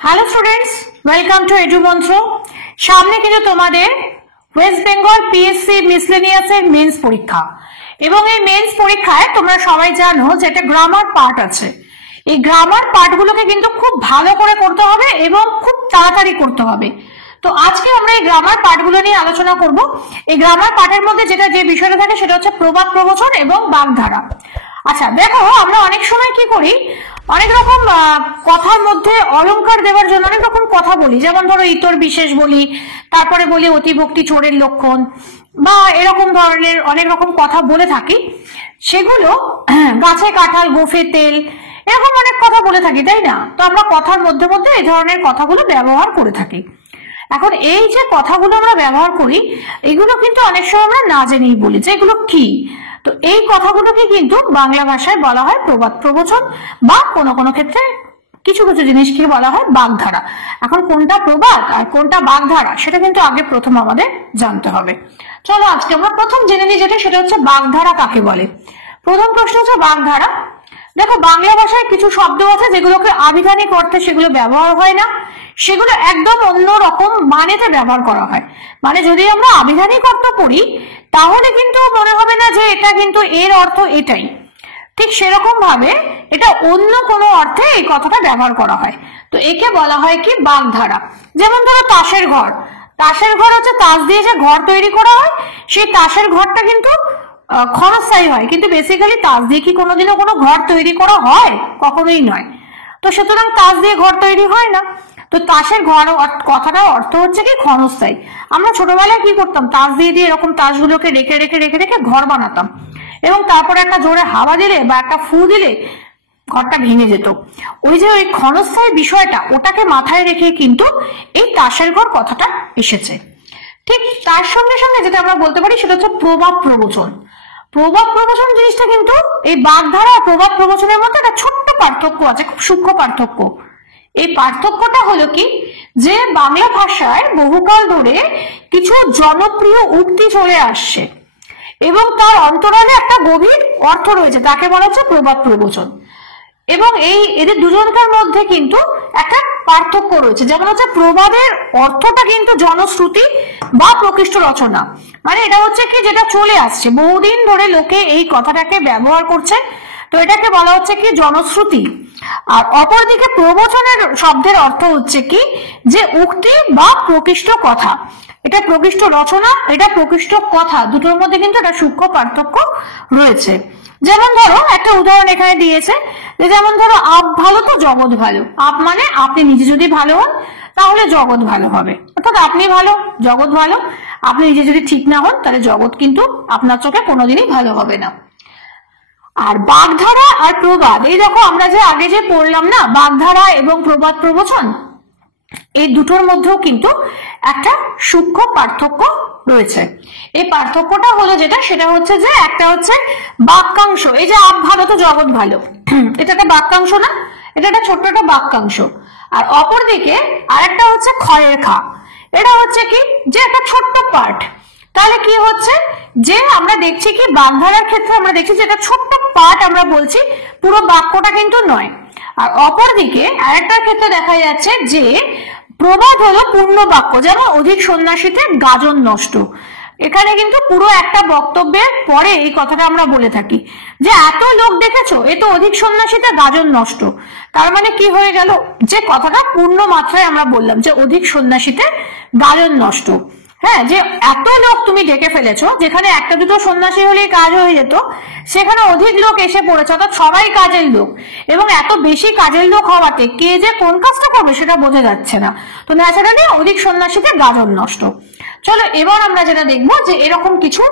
Hello students, welcome to edu মন্ত্র। সামনে কিন্তু তোমাদের ওয়েস্ট বেঙ্গল পিএসসি মিসলেনিয়াসের মেন্স পরীক্ষা, এবং এই মেন্স পরীক্ষায় তোমরা সবাই জানো যে একটা গ্রামার পার্ট আছে। এই গ্রামার পার্টগুলোকে কিন্তু খুব ভালো করে করতে হবে এবং খুব তাড়াতাড়ি করতে হবে। তো আজকে আমরা এই গ্রামার পার্টগুলো নিয়ে আলোচনা করব। এই গ্রামার পার্টের মধ্যে যে বিষয়টা থাকে সেটা হচ্ছে প্রবাদ প্রবচন এবং বাগধারা। আচ্ছা দেখো, আমরা অনেক সময় কি করি, অনেক রকম কথার মধ্যে অলংকার দেওয়ার জন্য অনেক রকম কথা বলি, যেমন ধরো ইতর বিশেষ বলি, তারপরে বলি অতিভক্তি চোরের লক্ষণ, বা এরকম ধরনের অনেক রকম কথা বলে থাকি। সেগুলো গাছে কাঁঠাল গোফে তেল, এরকম অনেক কথা বলে থাকি, তাই না? তো আমরা কথার মধ্যে মধ্যে এই ধরনের কথাগুলো ব্যবহার করে থাকি। এখন এই যে কথাগুলো আমরা ব্যবহার করি, এগুলো কিন্তু অনেক সময় আমরা না জেনেই বলি যে এগুলো কি। তো এই কথাগুলোকে কিন্তু বাংলা ভাষায় বলা হয় প্রবাদ প্রবচন, বা কোনো কোনো ক্ষেত্রে কিছু কিছু জিনিসকে বলা হয় বাগধারা। এখন কোনটা প্রবাদ আর কোনটা বাগধারা সেটা কিন্তু আগে প্রথম আমাদের জানতে হবে। চলো আজকে আমরা প্রথম জেনে নিই, সেটা হচ্ছে বাগধারা কাকে বলে। প্রথম প্রশ্ন হচ্ছে বাগধারা। দেখো, বাংলা ভাষায় কিছু শব্দ আছে যেগুলোকে আবিধানিক অর্থে সেগুলো ব্যবহার হয় না, সেগুলো একদম অন্য রকম মানেতে ব্যবহার করা হয়। মানে যদি আমরা আবিধানিক অর্থ করি তাহলে কিন্তু মনে হবে না যে এটা কিন্তু এর অর্থ এটাই, ঠিক সেরকম ভাবে এটা অন্য কোনো অর্থে এই কথাটা ব্যবহার করা হয়। তো একে বলা হয় কি বাগধারা। যেমন ধরো তাসের ঘর। তাসের ঘর হচ্ছে তাস দিয়ে যে ঘর তৈরি করা হয়, সেই তাসের ঘরটা কিন্তু ক্ষণস্থায়ী হয়, কিন্তু বেসিক্যালি তাস দিয়ে কি কোনোদিনও কোনো ঘর তৈরি করা হয়? কখনোই নয়। তো সুতরাং তাস দিয়ে ঘর তৈরি হয় না। তো তাসের ঘর কথাটার অর্থ হচ্ছে কি ক্ষণস্থায়ী। আমরা ছোটবেলায় কি করতাম, তাস দিয়ে দিয়ে এরকম তাসগুলোকে রেখে রেখে রেখে রেখে ঘর বানাতাম, এবং তারপরে একটা জোরে হাওয়া দিলে বা একটা ফু দিলে ঘরটা ভেঙে যেত। ওই যে ওই ক্ষণস্থায়ী বিষয়টা, ওটাকে মাথায় রেখে কিন্তু এই তাসের ঘর কথাটা এসেছে। ঠিক তার সঙ্গে সঙ্গে যেটা আমরা বলতে পারি সেটা হচ্ছে প্রবাদ প্রবচন। প্রবাদ প্রবচন জিনিসটা কিন্তু এই বাগধারা আর প্রবাদ প্রবচনের মধ্যে একটা ছোট্ট পার্থক্য আছে, খুব সূক্ষ্ম পার্থক্য। এই পার্থক্যটা হলো কি, যে বাংলা ভাষায় বহুকাল ধরে কিছু জনপ্রিয় উক্তি চলে আসছে এবং তার অন্তরালে একটা গভীর অর্থ রয়েছে, তাকে বলা হচ্ছে প্রবাদ প্রবচন। এবং এদের দুজনকার মধ্যে কিন্তু একটা পার্থক্য রয়েছে। যেমন হচ্ছে প্রবাদের অর্থটা কিন্তু জনশ্রুতি বা প্রকৃষ্ট রচনা, মানে এটা হচ্ছে কি যেটা চলে আসছে বহুদিন ধরে, লোকে এই কথাটাকে ব্যবহার করছে, তো এটাকে বলা হচ্ছে কি জনশ্রুতি। আর অপরদিকে প্রবচনের শব্দের অর্থ হচ্ছে কি যে উক্তি বা প্রকৃষ্ট কথা। এটা প্রকৃষ্ট রচনা, এটা প্রকৃষ্ট কথা, দুটোর মধ্যে কিন্তু একটা সূক্ষ্ম পার্থক্য রয়েছে। যেমন ধরো একটা উদাহরণ এখানে দিয়েছে, যে যেমন ধরো আপ ভালো তো জগৎ ভালো। আপ মানে আপনি নিজে যদি ভালো হন তাহলে জগৎ ভালো হবে, অর্থাৎ আপনি ভালো জগৎ ভালো। আপনি নিজে যদি ঠিক না হন তাহলে জগৎ কিন্তু আপনার চোখে কোনোদিনই ভালো হবে না। আর বাগধারা আর প্রবাদ, এই দেখো আমরা যে আগে যে পড়লাম না, বাগধারা এবং প্রবাদ প্রবচন, এই দুটোর মধ্যেও কিন্তু একটা সূক্ষ্ম পার্থক্য রয়েছে। এই পার্থক্যটা হলো সেটা হচ্ছে যে একটা হচ্ছে বাক্যাংশ। এই যে আপ ভালো তো জগৎ ভালো, এটা একটা বাক্যাংশ না, এটা একটা ছোট্ট একটা বাক্যাংশ। আর অপরদিকে আরেকটা হচ্ছে ক্ষয়ের খা, এটা হচ্ছে কি যে একটা ছোট্ট পার্ট। তাহলে কি হচ্ছে যে আমরা দেখছি কি বাগধারার ক্ষেত্রে আমরা দেখছি যে এটা ছোট্ট পার্ট আমরা বলছি, পুরো বাক্যটা কিন্তু নয়। আর অপরদিকে আরেকটার ক্ষেত্রে দেখা যাচ্ছে যে প্রবাদ হলো পূর্ণ বাক্য, যেমন অধিক সন্ন্যাসীতে গাজন নষ্ট। এখানে কিন্তু পুরো একটা বক্তব্যের পরে এই কথাটা আমরা বলে থাকি যে এত লোক দেখেছো, এ তো অধিক সন্ন্যাসীতে গাজন নষ্ট। তার মানে কি হয়ে গেল, যে কথাটা পূর্ণ মাত্রায় আমরা বললাম যে অধিক সন্ন্যাসীতে গাজন নষ্ট। হ্যাঁ, যে এত লোক তুমি ডেকে ফেলেছো, যেখানে একটা দুটো সন্ন্যাসী হলেই কাজ হয়ে যেত, সেখানে অধিক লোক এসে পড়েছে, অর্থাৎ সবাই কাজের লোক। এবং এত বেশি কাজের লোক হওয়াতে কে যে কোন কাজটা করবে সেটা বোঝা যাচ্ছে না। তো ন্যাচারালি অধিক সন্ন্যাসীতে গাজন নষ্ট। চলো এবার আমরা যেটা দেখবো যে এরকম কিছু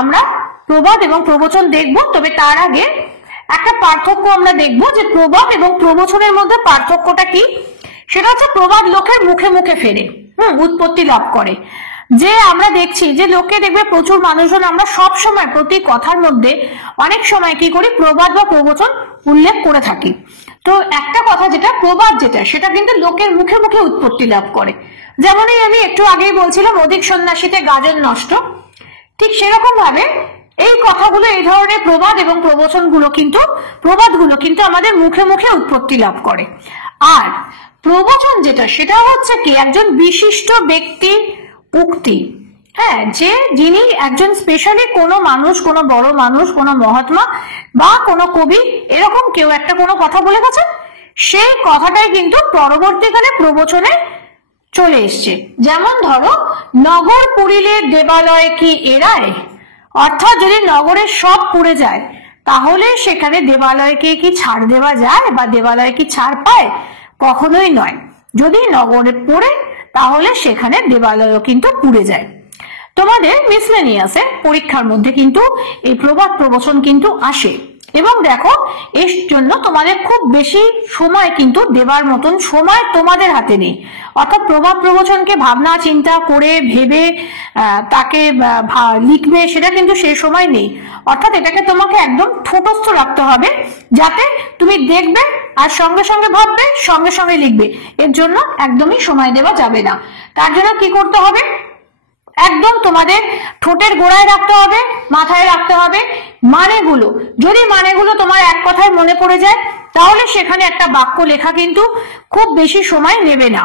আমরা প্রবাদ এবং প্রবচন দেখবো। তবে তার আগে একটা পার্থক্য আমরা দেখবো, যে প্রবাদ এবং প্রবচনের মধ্যে পার্থক্যটা কি। সেটা হচ্ছে প্রবাদ লোকের মুখে মুখে ফেরে, উৎপত্তি লাভ করে। যে আমরা দেখছি যে লোকে দেখবে প্রচুর মানুষজন, আমরা সব সময় প্রতি কথার মধ্যে অনেক সময় কি করি, প্রবাদ বা প্রবচন উল্লেখ করে থাকি। তো একটা কথা যেটা প্রবাদ সেটা কিন্তু লোকের মুখে মুখে উৎপত্তি লাভ করে। যেমনই আমি একটু আগেই বলছিলাম অধিক সন্ন্যাসীতে গাজন নষ্ট, ঠিক সেরকম ভাবে এই কথাগুলো, এই ধরনের প্রবাদ এবং প্রবচনগুলো কিন্তু, প্রবাদগুলো কিন্তু আমাদের মুখে মুখে উৎপত্তি লাভ করে। আর প্রবচন যেটা সেটা হচ্ছে কি একজন বিশিষ্ট ব্যক্তি উক্তি, হ্যাঁ, যিনি একজন স্পেশালি কোনো মানুষ, কোনো বড় মানুষ, কোনো মহাত্মা বা কোনো কবি এরকম কেউ একটা কোনো কথা বলে গেছে, সেই কথাটাই কিন্তু পরবর্তীকালে প্রবচনে চলে এসছে। যেমন ধরো, নগর পুরিলে দেবালয় কি এড়ায়, অর্থাৎ যদি নগরের সব পুড়ে যায় তাহলে সেখানে দেবালয়কে কি ছাড় দেওয়া যায় বা দেবালয় কি ছাড় পায়? কখনোই নয়। যদি নগরে পড়ে তাহলে সেখানে দেবালয়ও কিন্তু পুড়ে যায়। তোমাদের মিসলেনিয়াসের পরীক্ষার মধ্যে কিন্তু এই প্রবাদ প্রবচন কিন্তু আসে, এবং দেখো এর জন্য তোমাদের খুব বেশি সময় কিন্তু দেবার মতন সময় তোমাদের হাতে নেই। অর্থাৎ প্রবাদ প্রবচনকে ভাবনা চিন্তা করে ভেবে তাকে লিখবে, সেটা কিন্তু সেই সময় নেই। অর্থাৎ এটাকে তোমাকে একদম ঠোঁটস্থ রাখতে হবে, যাতে তুমি দেখবে আর সঙ্গে সঙ্গে ভাববে, সঙ্গে সঙ্গে লিখবে। এর জন্য একদমই সময় দেওয়া যাবে না। তার জন্য কি করতে হবে, একদম তোমাদের ঠোঁটের গোড়ায় রাখতে হবে, মাথায় রাখতে হবে মানেগুলো। যদি মানেগুলো তোমার এক কথায় মনে পড়ে যায় তাহলে সেখানে একটা বাক্য লেখা কিন্তু খুব বেশি সময় নেবে না।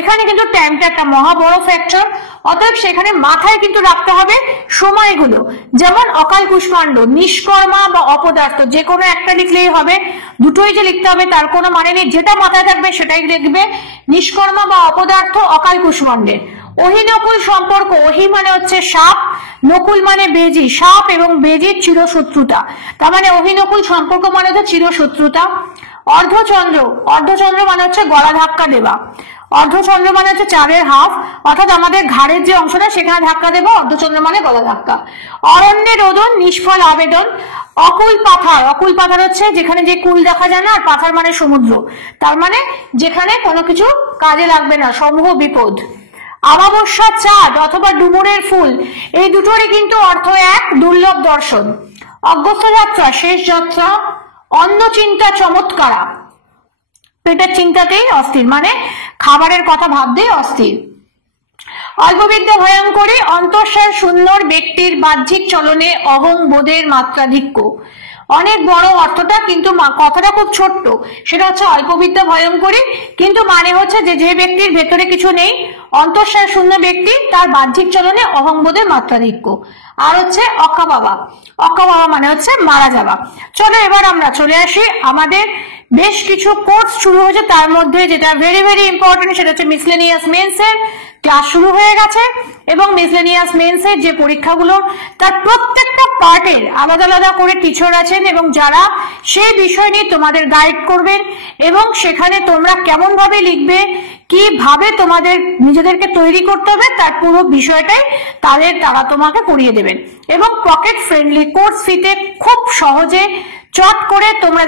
এখানে কিন্তু টাইমটা একটা মহা বড় ফ্যাক্টর, অতএব সেখানে মাথায় কিন্তু রাখতে হবে সময়গুলো। যেমন অকাল কুষ্মাণ্ড, নিষ্কর্মা বা অপদার্থ, যে কোনো একটা লিখলেই হবে, দুটোই যে লিখতে হবে তার কোনো মানে নেই। যেটা মাথায় থাকবে সেটাই লিখবে। নিষ্কর্মা বা অপদার্থ অকাল কুষ্মাণ্ডের। অহিনকুল সম্পর্ক, অহি মানে হচ্ছে সাপ, নকুল মানে বেজি, সাপ এবং বেজির চিরশত্রুতা, তার মানে অহিনকুল সম্পর্ক মানে হচ্ছে চিরশত্রুতা। অর্ধচন্দ্র, অর্ধচন্দ্র মানে হচ্ছে গলা ধাক্কা দেওয়া, অর্ধচন্দ্র মানে হচ্ছে চারের হাফ, অর্থাৎ আমাদের ঘাড়ের যে অংশটা সেখানে ধাক্কা দেবো, অর্ধচন্দ্র মানে গলা ধাক্কা। অরণ্যে রোদন, নিষ্ফল আবেদন। অকুল পাথার, অকুল পাথার হচ্ছে যেখানে যে কুল দেখা যায় না, আর পাথার মানে সমুদ্র, তার মানে যেখানে কোনো কিছু কাজে লাগবে না, সমূহ বিপদ। অমাবস্যার চাঁদ অথবা ডুমুরের ফুল, এই দুটোরই কিন্তু অর্থ এক, দুর্লভ দর্শন। অগস্ত্য যাত্রা, শেষ যাত্রা। অন্ন চিন্তা চমৎকারা, পেটের চিন্তাতেই অস্থির, মানে খাবারের কথা ভাবতেই অস্থির। অল্পবিদ্যা ভয়ঙ্করী, অন্তঃসার সুন্দর ব্যক্তির বাহ্যিক চলনে অহং বোধের মাত্রাধিক্য। অনেক বড় অর্থটা, কিন্তু কথাটা খুব ছোট্ট, সেটা হচ্ছে অল্পবিদ্যা ভয়ঙ্করী, কিন্তু মানে হচ্ছে যে ব্যক্তির ভেতরে কিছু নেই, অন্তঃসার শূন্য ব্যক্তি, তার বাহ্যিক চলনে অহংবোধের মাত্রাধিক্য। আর হচ্ছে অক্কা বাবা, অক্কা বাবা মানে হচ্ছে মারা যাওয়া। চলো এবার আমরা চলে আসি, আমাদের বেশ কিছু কোর্স শুরু হয়েছে, তার মধ্যে যেটা ভেরি ভেরি ইম্পর্টেন্ট সেটা হচ্ছে মিসলেনিয়াস মেন্সের ক্লাস শুরু হয়ে গেছে, এবং মিসলেনিয়াস মেন্সের যে পরীক্ষাগুলো তার প্রত্যেকটা পার্টের আলাদা আলাদা করে টিচার আছেন, এবং যারা সেই বিষয় নিয়ে তোমাদের গাইড করবেন, এবং সেখানে তোমরা কেমন ভাবে লিখবে, কিভাবে তোমাদের নিজেদেরকে তৈরি করতে হবে, তার পুরো বিষয়টাই তারা তোমাকে করিয়ে দেবেন। এবং পকেট ফ্রেন্ডলি কোর্স ফিতে খুব সহজে চট করে তোমরা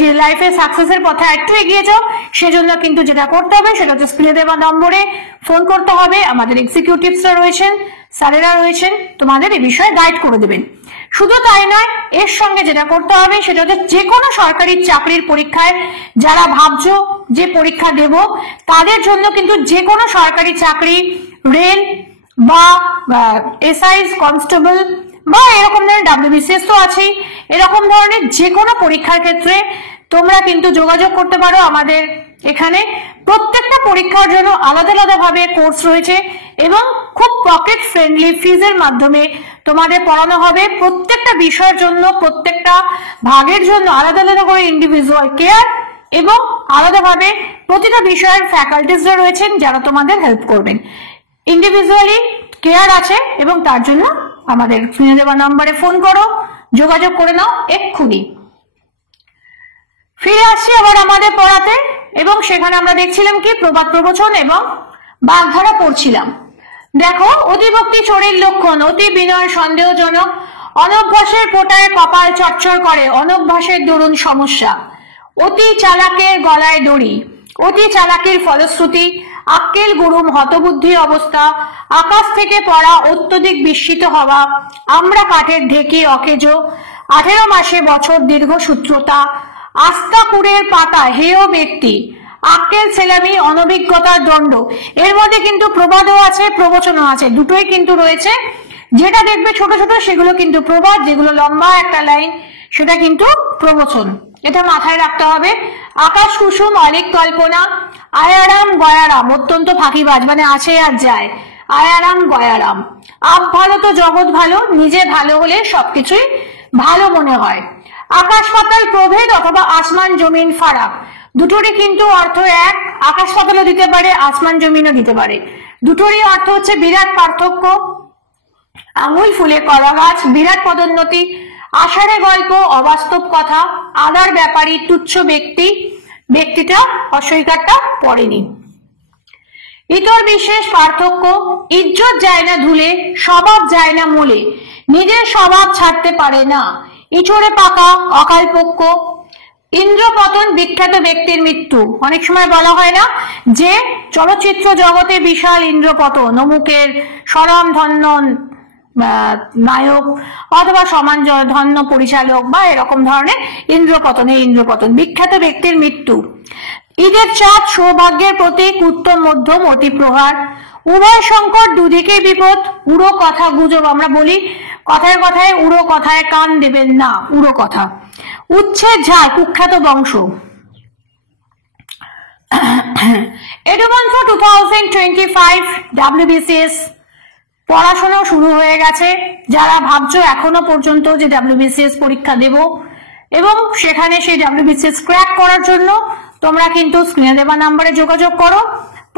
যে লাইফে সাকসেসের পথে একটু এগিয়ে যাও, সেজন্য কিন্তু যেটা করতে হবে সেটা হচ্ছে স্ক্রিনে দেওয়া নম্বরে ফোন করতে হবে। আমাদের এক্সিকিউটিভসরা রয়েছেন, স্যারেরা রয়েছেন, তোমাদের এই বিষয়ে গাইড করে দেবেন। শুধু তাই নয়, এর সঙ্গে যেটা করতে হবে সেটা হচ্ছে যে কোনো সরকারি চাকরির পরীক্ষায় যারা ভাবছো যে পরীক্ষা দেব, তাদের জন্য কিন্তু যে কোনো সরকারি চাকরি, রেল বা এসআই কনস্টেবল বা এরকম ধরনের WBCS তো আছেই, এরকম ধরনের যে কোনো পরীক্ষার ক্ষেত্রে তোমরা কিন্তু যোগাযোগ করতে পারো আমাদের এখানে। প্রত্যেকটা পরীক্ষার জন্য আলাদা আলাদা ভাবে কোর্স রয়েছে, এবং খুব পকেট ফ্রেন্ডলি ফিজের মাধ্যমে তোমাদের পড়ানো হবে। প্রত্যেকটা বিষয়ের জন্য, প্রত্যেকটা ভাগের জন্য আলাদা আলাদা করে ইন্ডিভিজুয়াল কেয়ার, এবং আলাদাভাবে প্রতিটা বিষয়ের ফ্যাকাল্টিসরা রয়েছেন যারা তোমাদের হেল্প করবেন। ইন্ডিভিজুয়ালি কেয়ার আছে, এবং তার জন্য আমাদের স্ক্রিনে দেওয়া নম্বরে ফোন করো, যোগাযোগ করে নাও এক্ষুনি। ফিরে আসছি আবার আমাদের পড়াতে, এবং সেখানে আমরা দেখছিলাম কি প্রবাদ প্রবচন এবং বাগধারা পড়ছিলাম। দেখো, অতিভক্তি চোরের লক্ষণ, অতি বিনয় সন্দেহজনক, অনভ্যাসের পোটায় কপাল চচ্চর করে, অনভ্যাসের দরুন সমস্যা, অতি চালাকের গলায় দড়ি, অতি চালাকির ফলশ্রুতি, আক্কেল গুরুম হতবুদ্ধি অবস্থা, আকাশ থেকে পড়া অত্যধিক বিস্মিত হওয়া, আমরা কাঠের ঢেকি অকেজো, 18 মাসে বছর দীর্ঘ সূত্রতা, আস্তাকুরের পাতা হেয় ব্যক্তি, আক্কেল ছেলামি অনভিজ্ঞতার দণ্ড। এর মধ্যে কিন্তু প্রবাদও আছে, প্রবচনও আছে, দুটোই কিন্তু রয়েছে। যেটা দেখবে ছোট ছোট সেগুলো কিন্তু প্রবাদ, যেগুলো লম্বা একটা লাইন সেটা কিন্তু প্রবচন, এটা মাথায় রাখতে হবে। আকাশ কুসুম অনেক কল্পনা, আয়ারাম গয়ারাম অত্যন্ত ফাঁকিবাজ, মানে আসে আর যায়। আয়ারাম গয়ারাম। আপ ভালো তো জগৎ ভালো, নিজে ভালো হলে সবকিছুই ভালো মনে হয়। আকাশ পাতাল প্রভেদ অথবা আসমান জমিন ফারাক, দুটোরই কিন্তু অর্থ এক। আকাশ পাতালও দিতে পারে, আসমান জমিনও দিতে পারে, দুটোরই অর্থ হচ্ছে বিরাট পার্থক্য। আঙুল ফুলে কলা গাছ, বিরাট পদোন্নতি। আষাঢ়ে গল্প, অবাস্তব কথা। আদার ব্যাপারী, তুচ্ছ ব্যক্তি, ব্যক্তিটা অস্বীকারটা পড়েনি। ইতর বিশেষ পার্থক্য, ইজ্জত যায় না ধুলে, স্বভাব যায় না মূলে, নিজের স্বভাব ছাড়তে পারে না। ইঁচড়ে পাকা, অকালপক্ষ। ইন্দ্রপতন, বিখ্যাত ব্যক্তির মৃত্যু। অনেক সময় বলা হয় না যে চলচ্চিত্র জগতে বিশাল ইন্দ্রপতন, অমুকের স্বনাম ধন্য নায়ক অথবা সমান ধন্য পরিচালক বা এরকম ধরনের ইন্দ্রপতন। এই ইন্দ্রপতন বিখ্যাত ব্যক্তির মৃত্যু। ঈদের চাঁদ, সৌভাগ্যের প্রতীক, উত্তম মধ্যম অতি প্রহার। উভয় সংকট, দুদিকে বিপদ। উড়ো কথা গুজব, আমরা বলি কথায় কথায় উড়ো কথায় কান দেবেন না, উড়ো কথা। উচ্ছেদ ঝাড়, কুখ্যাত বংশ। এডুমন্ত্র 2025 WBCS পড়াশোনা শুরু হয়ে গেছে। যারা ভাবছো এখনো পর্যন্ত যে WBCS পরীক্ষা দেব এবং সেখানে সেই WBCS ক্র্যাক করার জন্য তোমরা কিন্তু স্ক্রিনে দেওয়া নাম্বারে যোগাযোগ করো।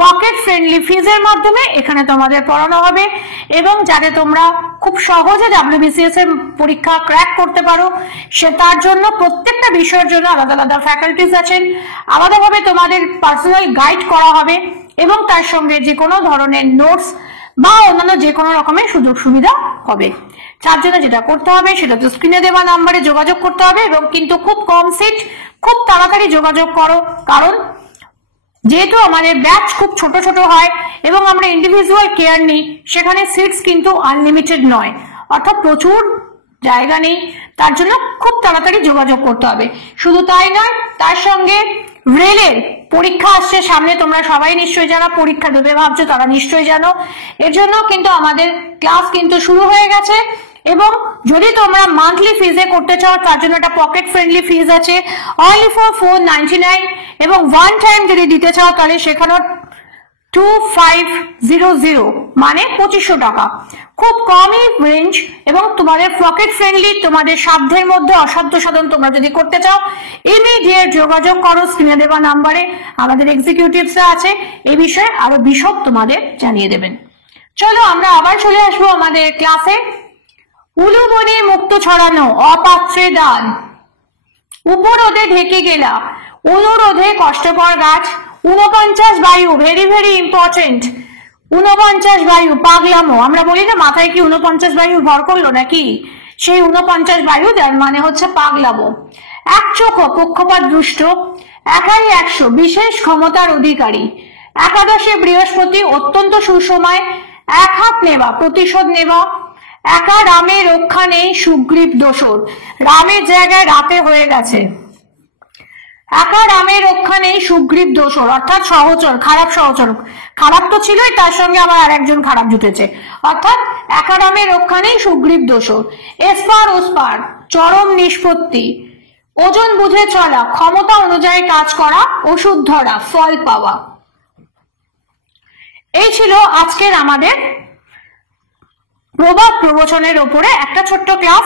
পকেট ফ্রেন্ডলি ফিজের মাধ্যমে এখানে তোমাদের পড়ানো হবে এবং যাতে তোমরা খুব সহজে WBCS এর পরীক্ষা ক্র্যাক করতে পারো সে তার জন্য প্রত্যেকটা বিষয়ের জন্য আলাদা আলাদা ফ্যাকাল্টিজ আছেন, আলাদাভাবে তোমাদের পার্সোনাল গাইড করা হবে এবং তার সঙ্গে যে কোনো ধরনের নোটস বা অন্যান্য যে কোনো রকমের সুযোগ সুবিধা হবে। তার জন্য যেটা করতে হবে সেটা তো স্ক্রিনে দেওয়া নাম্বারে যোগাযোগ করতে হবে এবং কিন্তু খুব কম সিট, খুব তাড়াতাড়ি যোগাযোগ করো, কারণ যেহেতু আমাদের ব্যাচ খুব ছোট ছোট হয় এবং আমরা ইন্ডিভিজুয়াল কেয়ার নিই, সেখানে সিটস কিন্তু আনলিমিটেড নয়, অর্থাৎ প্রচুর জায়গা নেই। তার জন্য খুব তাড়াতাড়ি যোগাযোগ করতে হবে। শুধু তাই নয়, তার সঙ্গে রেলের পরীক্ষা আসছে সামনে, তোমরা সবাই নিশ্চয়ই যারা পরীক্ষা দেবে ভাবছো তারা নিশ্চয়ই জানো। এর জন্য কিন্তু আমাদের ক্লাস কিন্তু শুরু হয়ে গেছে এবং যদি তোমরা মান্থলি ফিজে করতে চাও তার জন্য একটা পকেট ফ্রেন্ডলি ফিজ আছে অনলি ফর 499 এবং ওয়ান টাইম যদি দিতে চাও তাহলে সেখানে 2500 মানে 2500 টাকা। খুব কমই রেঞ্জ এবং তোমাদের পকেট ফ্রেন্ডলি, তোমাদের সাধ্যের মধ্যে অসাধ্য সাধন তোমরা যদি করতে চাও ইমিডিয়েট যোগাযোগ করো স্ক্রিনে দেওয়া নাম্বারে। আমাদের এক্সিকিউটিভসরা আছে এই বিষয়ে আরো বিশদ তোমাদের জানিয়ে দেবেন। চলো আমরা আবার চলে আসবো আমাদের ক্লাসে। উলুবনে মুক্ত ছড়ানো, অপাত্রে দান, উপরোধে ঢেকে গেলা, অনুরোধে কষ্টকর গাছ। 49 বায়ু, ভেরি ভেরি ইম্পর্টেন্ট। 49 বায়ু পাগলামো, আমরা বলি না মাথায় কি 49 বায়ু ভর করলো নাকি, সেই 49 বায়ু যার মানে হচ্ছে পাগলামো। এক চোখ, পক্ষপাত দুষ্ট। একাই 100, বিশেষ ক্ষমতার অধিকারী। একাদশে বৃহস্পতি, অত্যন্ত সুসময়। এক হাত নেওয়া, প্রতিশোধ নেওয়া। একা রামে রক্ষা নেই, সুগ্রীব দোসর, রামের জায়গায় রাতে হয়ে গেছে। একা রামের রক্ষা নেই, সুগ্রীব দোসর, অর্থাৎ সহচর, খারাপ সহচর, খারাপ তো ছিলই তার সঙ্গে আবার আরেকজন খারাপ জুটেছে, অর্থাৎ একা রামের রক্ষা নেই, সুগ্রীব দোসর। এসপার ওসপার, চরম নিষ্পত্তি। ওজন বুঝে চলা, ক্ষমতা অনুযায়ী কাজ করা। ওষুধ ধরা, ফল পাওয়া। এই ছিল আজকের আমাদের প্রবাদ প্রবচনের উপরে একটা ছোট্ট ক্লাস।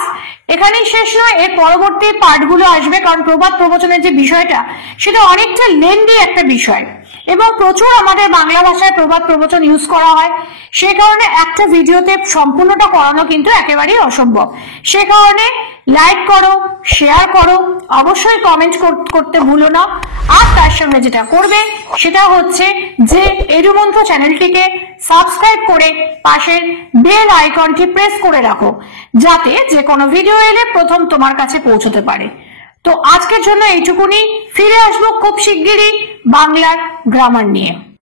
এখানেই শেষ নয়, এর পরবর্তী পার্টগুলো আসবে, কারণ প্রবাদ প্রবচনের যে বিষয়টা সেটা অনেকটা লেন্দি একটা বিষয় এবং প্রচুর আমাদের বাংলা ভাষায় প্রবাদ প্রবচন ইউজ করা হয়, সে কারণে একটা ভিডিওতে সম্পূর্ণটা করানো কিন্তু একেবারেই অসম্ভব। সে কারণে লাইক করো, শেয়ার করো, অবশ্যই কমেন্ট করতে ভুলো না। আর তার সঙ্গে যেটা করবে সেটা হচ্ছে যে এডুমন্ত্র চ্যানেলটিকে সাবস্ক্রাইব করে পাশের বেল আইকনটি প্রেস করে রাখো, যাতে যে কোনো ভিডিও এলে প্রথম তোমার কাছে পৌঁছতে পারে। তো আজকের জন্য এইটুকুনি, ফিরে আসবো খুব শিগগিরই বাংলার গ্রামার নিয়ে।